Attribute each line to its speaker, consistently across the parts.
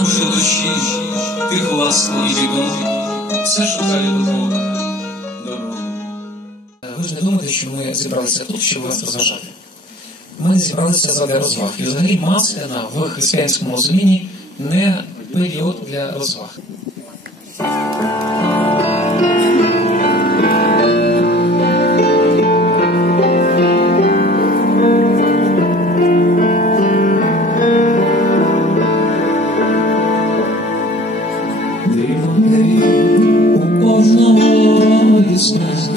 Speaker 1: потонувши душі, тихо ласково і все шукає до Бога.
Speaker 2: Ви ж не думаєте, що ми зібралися тут, щоб вас розважати. Ми зібралися заради розваг. І взагалі масляна в християнському зміні не період для розваг.
Speaker 3: Із нас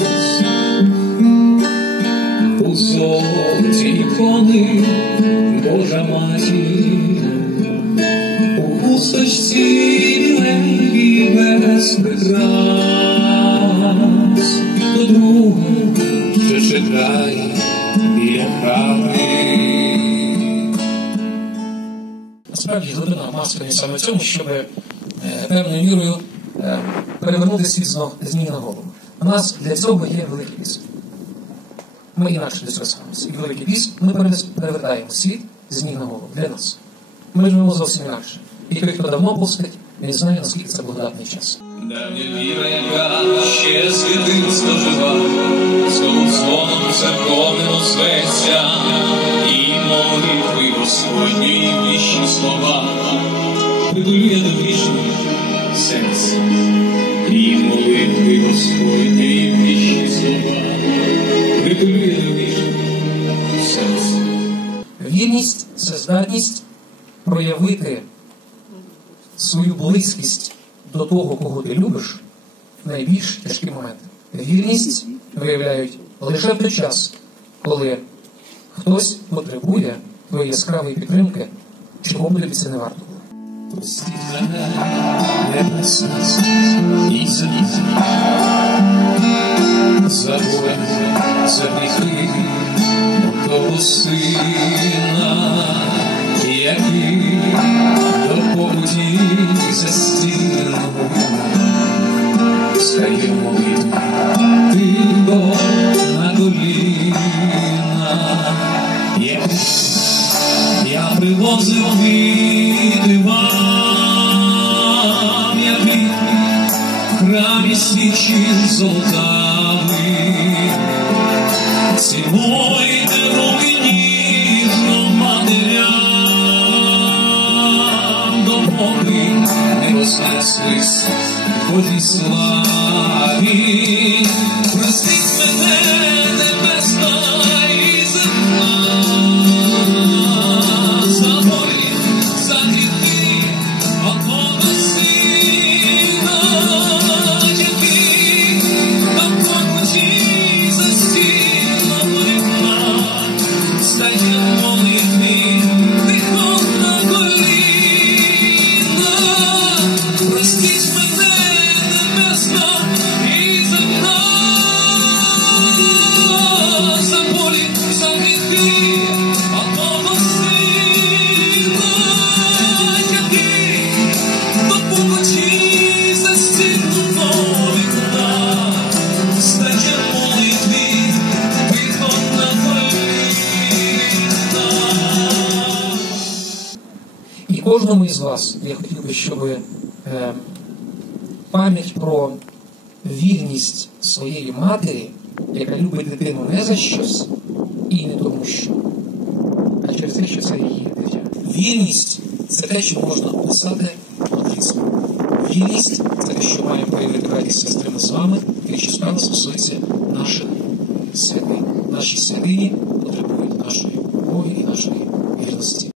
Speaker 3: у золоті кони Божа матір, у хусточці біленькій без прикрас, до друга, що чекає.
Speaker 2: Насправді глибина Масляни саме в цьому, щоб е, певною мірою е, перевернути світ з ніг на голову. У нас для цього є великий піст. Ми інакше десь розсамося. І великий піст ми перевертаємо світ з ніг на голову для нас. Ми живемо зовсім інакше. І той, хто давно постить, він знає, наскільки це благодатний час.
Speaker 1: Давня віра, яка ще з дитинства жива, знову дзвоном церковним озветься, і молитви Господні вічні слова, придулює до вічних серце,
Speaker 2: Вірність це здатність проявити свою близькість до того, кого ти любиш, в найбільш тяжкі моменти. Вірність виявляють лише в той час, коли хтось потребує твоєї яскравої підтримки, чого б тобі це не варто
Speaker 3: земля. За гріхи того який в храмі свічі золотаві. Цілуйте руки ніжно матерям, допоки не вознеслись в Божій славі.
Speaker 2: Кожному із вас я хотів би, щоб е, пам'ять про вірність своєї матері, яка любить дитину не за щось і не тому що, а через те, що це її дитя. Вірність це те, що можна описати одним Вірність це те, що має проявити браті і сестри з вами, і що справа стосується наших святинь. Наші святині